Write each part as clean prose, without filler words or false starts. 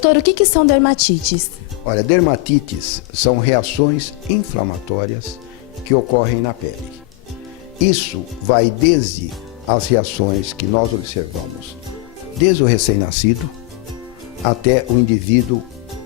Doutor, o que são dermatites? Olha, dermatites são reações inflamatórias que ocorrem na pele. Isso vai desde as reações que nós observamos, desde o recém-nascido até o indivíduo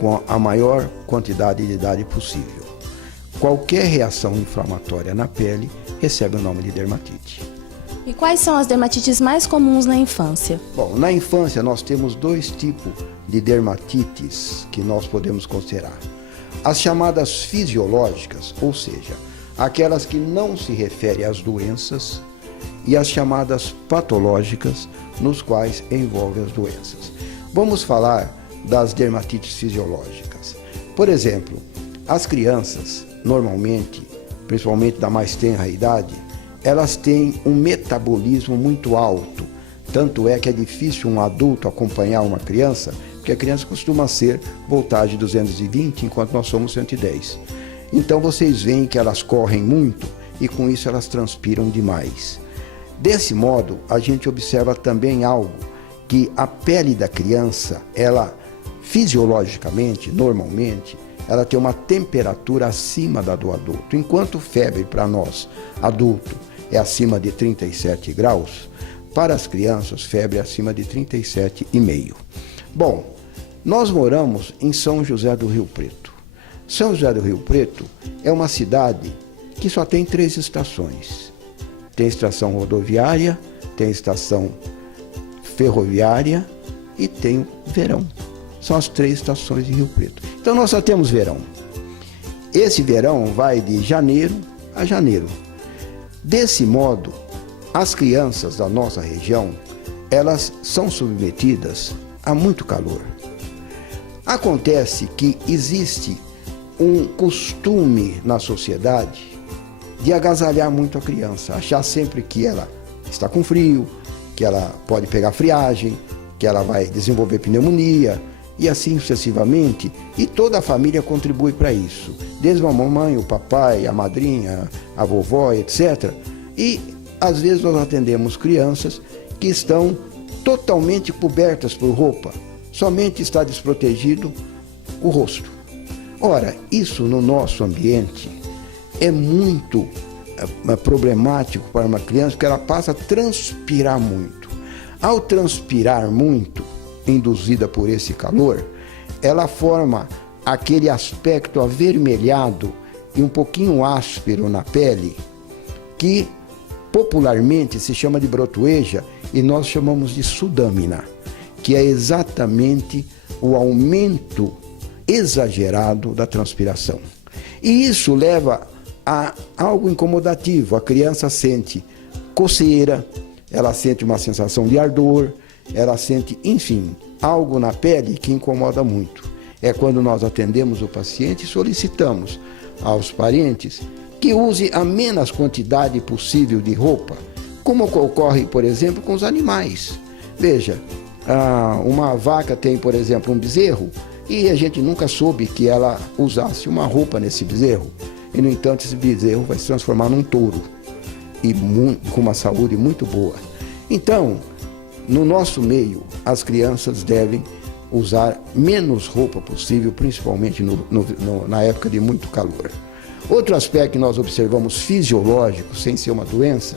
com a maior quantidade de idade possível. Qualquer reação inflamatória na pele recebe o nome de dermatite. E quais são as dermatites mais comuns na infância? Bom, na infância nós temos dois tipos de dermatites que nós podemos considerar. As chamadas fisiológicas, ou seja, aquelas que não se referem às doenças, e as chamadas patológicas, nos quais envolvem as doenças. Vamos falar das dermatites fisiológicas. Por exemplo, as crianças, normalmente, principalmente da mais tenra idade, elas têm um metabolismo muito alto. Tanto é que é difícil um adulto acompanhar uma criança, porque a criança costuma ser voltagem 220, enquanto nós somos 110. Então vocês veem que elas correm muito e com isso elas transpiram demais. Desse modo, a gente observa também algo, que a pele da criança, ela fisiologicamente, normalmente, ela tem uma temperatura acima da do adulto. Enquanto febre para nós, adulto, é acima de 37 graus, para as crianças, febre é acima de 37,5. Bom, nós moramos em São José do Rio Preto. São José do Rio Preto é uma cidade que só tem 3 estações. Tem estação rodoviária, tem estação ferroviária e tem o verão. São as 3 estações de Rio Preto. Então nós só temos verão. Esse verão vai de janeiro a janeiro. Desse modo, as crianças da nossa região, elas são submetidas a muito calor. Acontece que existe um costume na sociedade de agasalhar muito a criança, achar sempre que ela está com frio, que ela pode pegar friagem, que ela vai desenvolver pneumonia e assim sucessivamente, e toda a família contribui para isso, desde a mamãe, o papai, a madrinha, a vovó, etc. E às vezes nós atendemos crianças que estão totalmente cobertas por roupa, somente está desprotegido o rosto. Ora, isso no nosso ambiente é muito problemático para uma criança, porque ela passa a transpirar muito. Ao transpirar muito, induzida por esse calor, ela forma aquele aspecto avermelhado e um pouquinho áspero na pele, que popularmente se chama de brotoeja e nós chamamos de sudâmina, que é exatamente o aumento exagerado da transpiração. E isso leva a algo incomodativo. A criança sente coceira, ela sente uma sensação de ardor, ela sente, enfim, algo na pele que incomoda muito. É quando nós atendemos o paciente e solicitamos aos parentes que use a menos quantidade possível de roupa, como ocorre, por exemplo, com os animais. Veja, uma vaca tem, por exemplo, um bezerro, e a gente nunca soube que ela usasse uma roupa nesse bezerro. E, no entanto, esse bezerro vai se transformar num touro, e com uma saúde muito boa. Então, no nosso meio, as crianças devem usar menos roupa possível, principalmente na época de muito calor. Outro aspecto que nós observamos fisiológico, sem ser uma doença,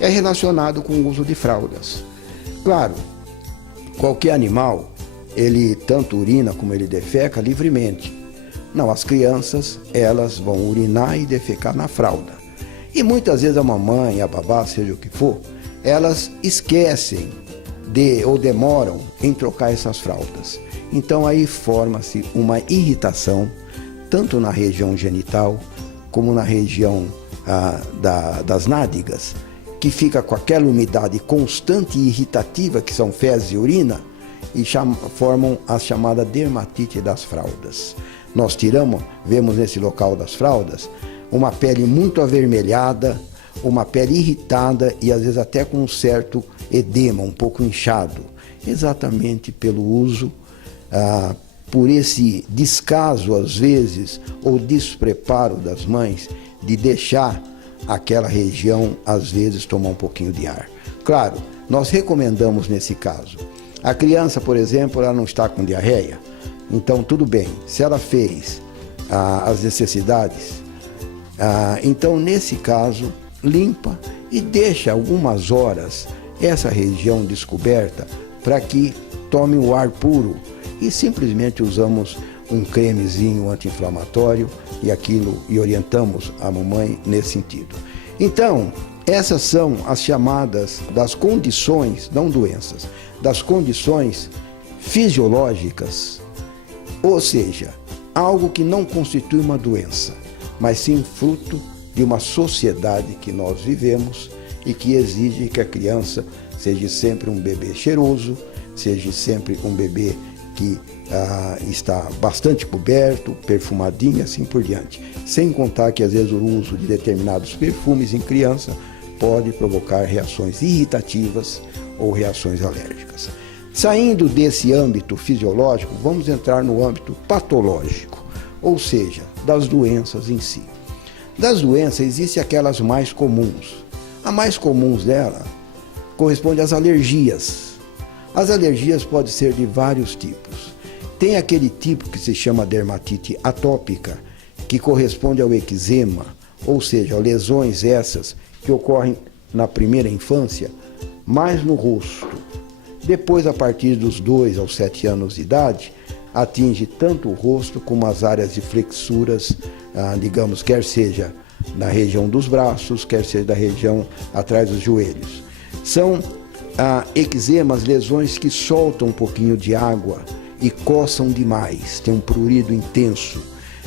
é relacionado com o uso de fraldas. Claro, qualquer animal, ele tanto urina como ele defeca livremente. Não, as crianças, elas vão urinar e defecar na fralda. E muitas vezes a mamãe, a babá, seja o que for, elas esquecem ou demoram em trocar essas fraldas. Então aí forma-se uma irritação, tanto na região genital, como na região das nádegas, que fica com aquela umidade constante e irritativa, que são fezes e urina, e formam a chamada dermatite das fraldas. Nós vemos nesse local das fraldas, uma pele muito avermelhada, uma pele irritada e às vezes até com um certo edema, um pouco inchado, exatamente pelo uso, por esse descaso às vezes, ou despreparo das mães, de deixar aquela região às vezes tomar um pouquinho de ar. Claro, nós recomendamos nesse caso A criança, por exemplo, ela não está com diarreia, então tudo bem. Se ela fez as necessidades, então nesse caso, limpa e deixa algumas horas essa região descoberta para que tome o ar puro e simplesmente usamos um cremezinho anti-inflamatório e orientamos a mamãe nesse sentido. Então, essas são as chamadas das condições, não doenças, das condições fisiológicas, ou seja, algo que não constitui uma doença, mas sim fruto de uma sociedade que nós vivemos e que exige que a criança seja sempre um bebê cheiroso, seja sempre um bebê que está bastante coberto, perfumadinho e assim por diante. Sem contar que às vezes o uso de determinados perfumes em criança pode provocar reações irritativas ou reações alérgicas. Saindo desse âmbito fisiológico, vamos entrar no âmbito patológico, ou seja, das doenças em si. Das doenças existem aquelas mais comuns. A mais comum dela corresponde às alergias. As alergias podem ser de vários tipos. Tem aquele tipo que se chama dermatite atópica, que corresponde ao eczema, ou seja, lesões essas que ocorrem na primeira infância, mais no rosto. Depois, a partir dos 2 aos 7 anos de idade, atinge tanto o rosto como as áreas de flexuras, digamos, quer seja na região dos braços, quer seja da região atrás dos joelhos. São eczemas, lesões que soltam um pouquinho de água e coçam demais, tem um prurido intenso.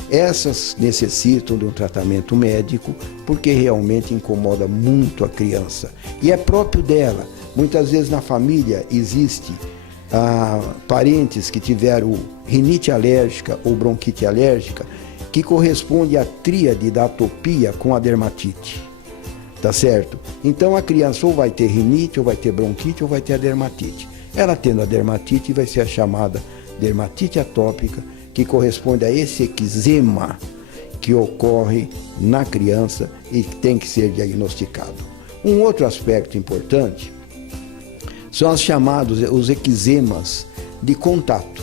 Essas necessitam de um tratamento médico porque realmente incomoda muito a criança. E é próprio dela. Muitas vezes na família existe parentes que tiveram rinite alérgica ou bronquite alérgica, que corresponde à tríade da atopia com a dermatite. Tá certo? Então a criança ou vai ter rinite, ou vai ter bronquite, ou vai ter a dermatite. Ela tendo a dermatite vai ser a chamada dermatite atópica, que corresponde a esse eczema que ocorre na criança e que tem que ser diagnosticado. Um outro aspecto importante são os eczemas de contato,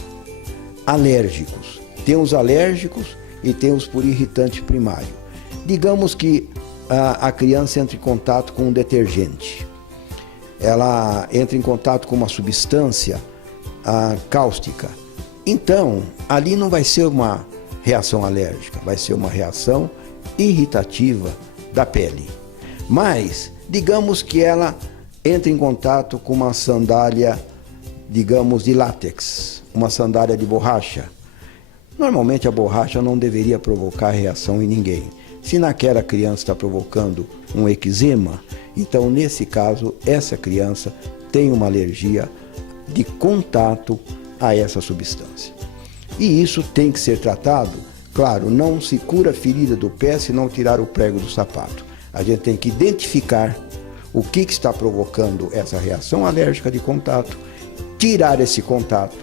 alérgicos. Tem os alérgicos e tem os por irritante primário. Digamos que a criança entra em contato com um detergente. Ela entra em contato com uma substância cáustica. Então, ali não vai ser uma reação alérgica, vai ser uma reação irritativa da pele. Mas, digamos que ela entra em contato com uma sandália, digamos, de látex, uma sandália de borracha. Normalmente a borracha não deveria provocar reação em ninguém. Se naquela criança está provocando um eczema, então nesse caso essa criança tem uma alergia de contato a essa substância. E isso tem que ser tratado. Claro, não se cura a ferida do pé se não tirar o prego do sapato. A gente tem que identificar o que está provocando essa reação alérgica de contato, tirar esse contato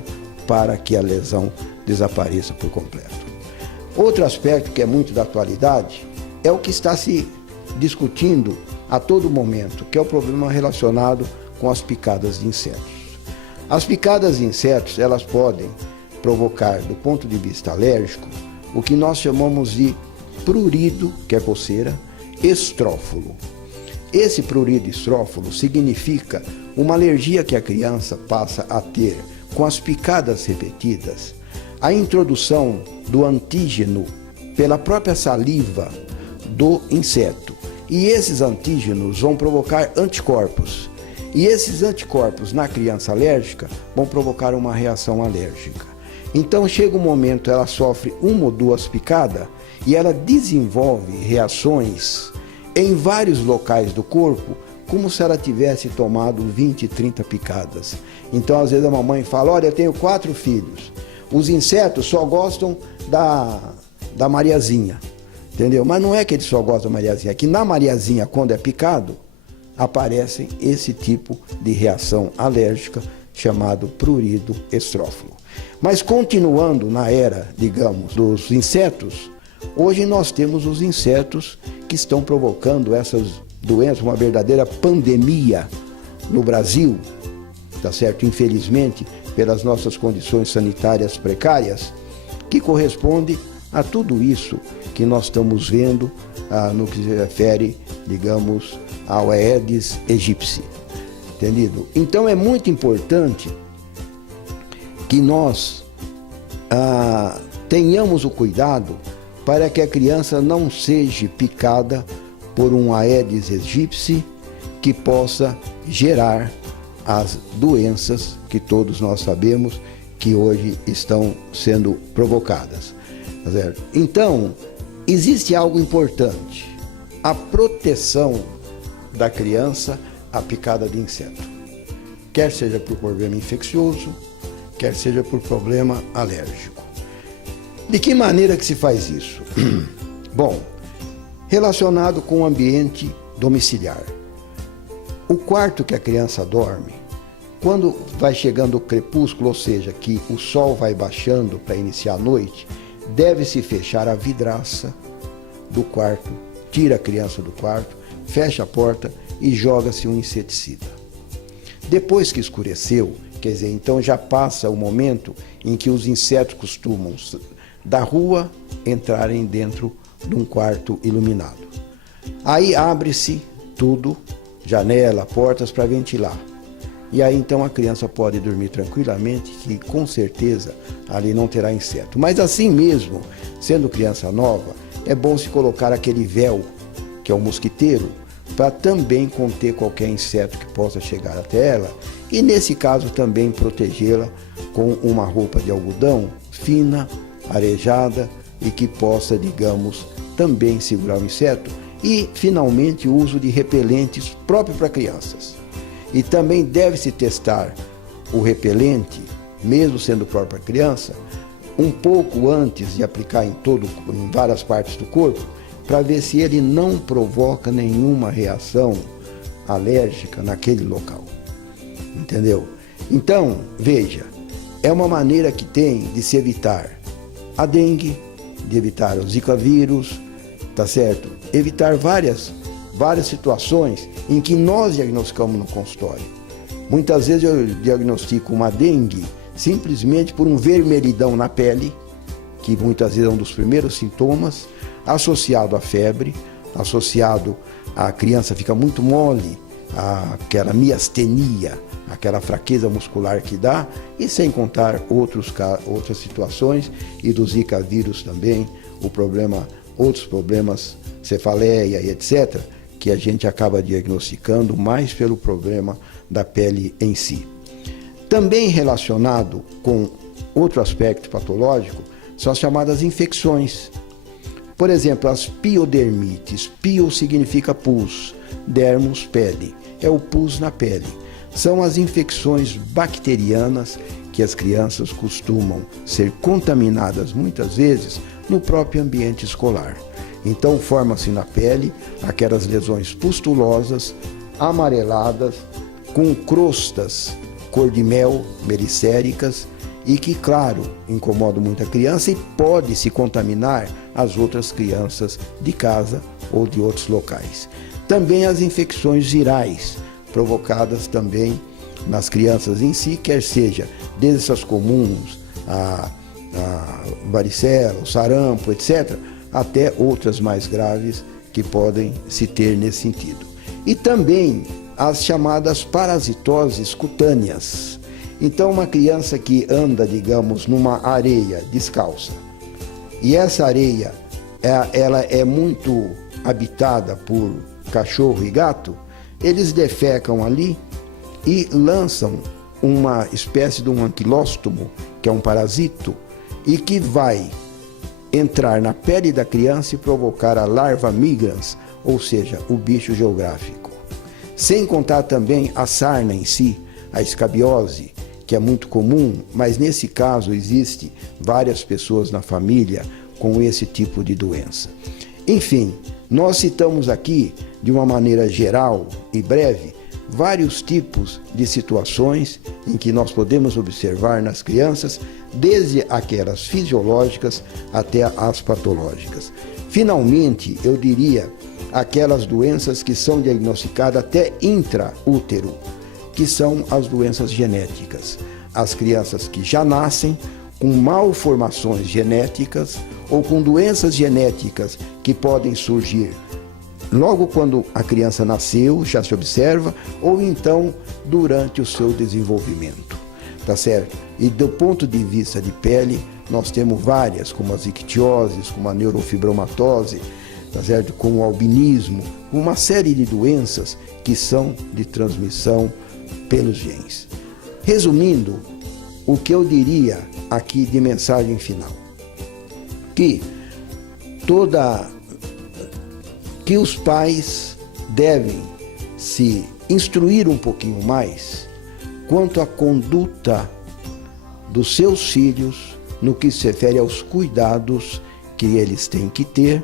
para que a lesão desapareça por completo. Outro aspecto que é muito da atualidade é o que está se discutindo a todo momento, que é o problema relacionado com as picadas de insetos. As picadas de insetos, elas podem provocar, do ponto de vista alérgico, o que nós chamamos de prurido, que é coceira, estrófilo. Esse prurido estrófilo significa uma alergia que a criança passa a ter com as picadas repetidas, a introdução do antígeno pela própria saliva do inseto. E esses antígenos vão provocar anticorpos. E esses anticorpos na criança alérgica vão provocar uma reação alérgica. Então chega um momento, ela sofre 1 ou 2 picadas e ela desenvolve reações em vários locais do corpo, como se ela tivesse tomado 20, 30 picadas. Então às vezes a mamãe fala, olha, eu tenho 4 filhos. Os insetos só gostam da Mariazinha, entendeu? Mas não é que eles só gostam da Mariazinha, é que na Mariazinha, quando é picado, aparecem esse tipo de reação alérgica chamado prurido estrófilo. Mas continuando na era, digamos, dos insetos, hoje nós temos os insetos que estão provocando essas doenças, uma verdadeira pandemia no Brasil, tá certo? Infelizmente, pelas nossas condições sanitárias precárias, que corresponde a tudo isso que nós estamos vendo no que se refere, digamos, ao Aedes aegypti, entendido? Então é muito importante que nós tenhamos o cuidado para que a criança não seja picada por um Aedes aegypti que possa gerar as doenças que todos nós sabemos que hoje estão sendo provocadas. Tá certo? Então, existe algo importante, a proteção da criança à picada de inseto, quer seja por problema infeccioso, quer seja por problema alérgico. De que maneira que se faz isso? Bom, relacionado com o ambiente domiciliar. O quarto que a criança dorme, quando vai chegando o crepúsculo, ou seja, que o sol vai baixando para iniciar a noite, deve-se fechar a vidraça do quarto, tira a criança do quarto, fecha a porta e joga-se um inseticida. Depois que escureceu, quer dizer, então já passa o momento em que os insetos costumam da rua entrarem dentro de um quarto iluminado. Aí abre-se tudo, janela, portas para ventilar. E aí então a criança pode dormir tranquilamente, que com certeza ali não terá inseto. Mas assim mesmo, sendo criança nova, é bom se colocar aquele véu, que é o mosquiteiro, para também conter qualquer inseto que possa chegar até ela. E nesse caso também protegê-la com uma roupa de algodão fina, arejada e que possa, digamos, também segurar o inseto. E, finalmente, o uso de repelentes próprios para crianças. E também deve-se testar o repelente, mesmo sendo próprio para criança, um pouco antes de aplicar em várias partes do corpo, para ver se ele não provoca nenhuma reação alérgica naquele local. Entendeu? Então, veja, é uma maneira que tem de se evitar a dengue, de evitar o zika vírus, tá certo? Evitar várias situações em que nós diagnosticamos no consultório. Muitas vezes eu diagnostico uma dengue simplesmente por um vermelhidão na pele, que muitas vezes é um dos primeiros sintomas, associado à febre, associado à criança fica muito mole, aquela miastenia, aquela fraqueza muscular que dá, e sem contar outras situações, e do Zika vírus também, outros problemas, cefaleia e etc., que a gente acaba diagnosticando mais pelo problema da pele em si. Também relacionado com outro aspecto patológico são as chamadas infecções. Por exemplo, as piodermites. Pio significa pus, dermos, pele. É o pus na pele. São as infecções bacterianas que as crianças costumam ser contaminadas muitas vezes no próprio ambiente escolar. Então forma-se na pele aquelas lesões pustulosas, amareladas, com crostas cor de mel, melicéricas, e que, claro, incomodam muito a criança e pode se contaminar as outras crianças de casa ou de outros locais. Também as infecções virais, provocadas também nas crianças em si, quer seja desde essas comuns, a varicela, o sarampo, etc., até outras mais graves que podem se ter nesse sentido. E também as chamadas parasitoses cutâneas. Então, uma criança que anda, digamos, numa areia descalça, e essa areia ela é muito habitada por cachorro e gato, eles defecam ali e lançam uma espécie de um anquilóstomo, que é um parasito, e que vai entrar na pele da criança e provocar a larva migrans, ou seja, o bicho geográfico. Sem contar também a sarna em si, a escabiose, que é muito comum, mas nesse caso existe várias pessoas na família com esse tipo de doença. Enfim, nós citamos aqui, de uma maneira geral e breve, vários tipos de situações em que nós podemos observar nas crianças, desde aquelas fisiológicas até as patológicas. Finalmente, eu diria, aquelas doenças que são diagnosticadas até intraútero, que são as doenças genéticas. As crianças que já nascem com malformações genéticas ou com doenças genéticas que podem surgir logo quando a criança nasceu, já se observa, ou então durante o seu desenvolvimento, tá certo? E do ponto de vista de pele, nós temos várias, como as ictioses, como a neurofibromatose, tá certo? Como o albinismo, uma série de doenças que são de transmissão pelos genes. Resumindo, o que eu diria aqui de mensagem final, que os pais devem se instruir um pouquinho mais quanto à conduta dos seus filhos no que se refere aos cuidados que eles têm que ter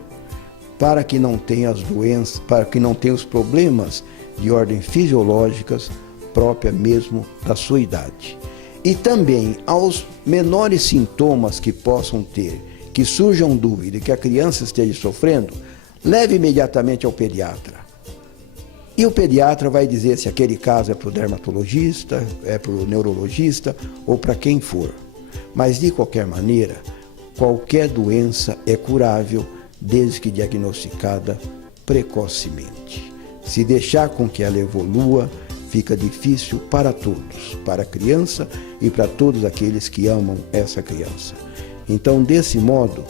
para que não tenham as doenças, para que não tenham os problemas de ordem fisiológicas própria mesmo da sua idade. E também aos menores sintomas que possam ter, que surjam dúvida que a criança esteja sofrendo, leve imediatamente ao pediatra. E o pediatra vai dizer se aquele caso é para o dermatologista, é para o neurologista ou para quem for. Mas, de qualquer maneira, qualquer doença é curável desde que diagnosticada precocemente. Se deixar com que ela evolua, fica difícil para todos, para a criança e para todos aqueles que amam essa criança. Então, desse modo,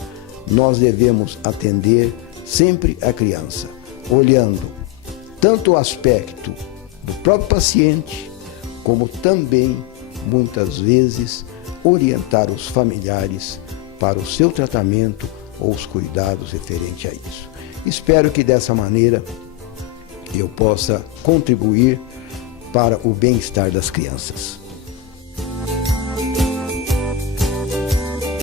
nós devemos atender sempre a criança, olhando tanto o aspecto do próprio paciente, como também, muitas vezes, orientar os familiares para o seu tratamento ou os cuidados referentes a isso. Espero que dessa maneira eu possa contribuir para o bem-estar das crianças.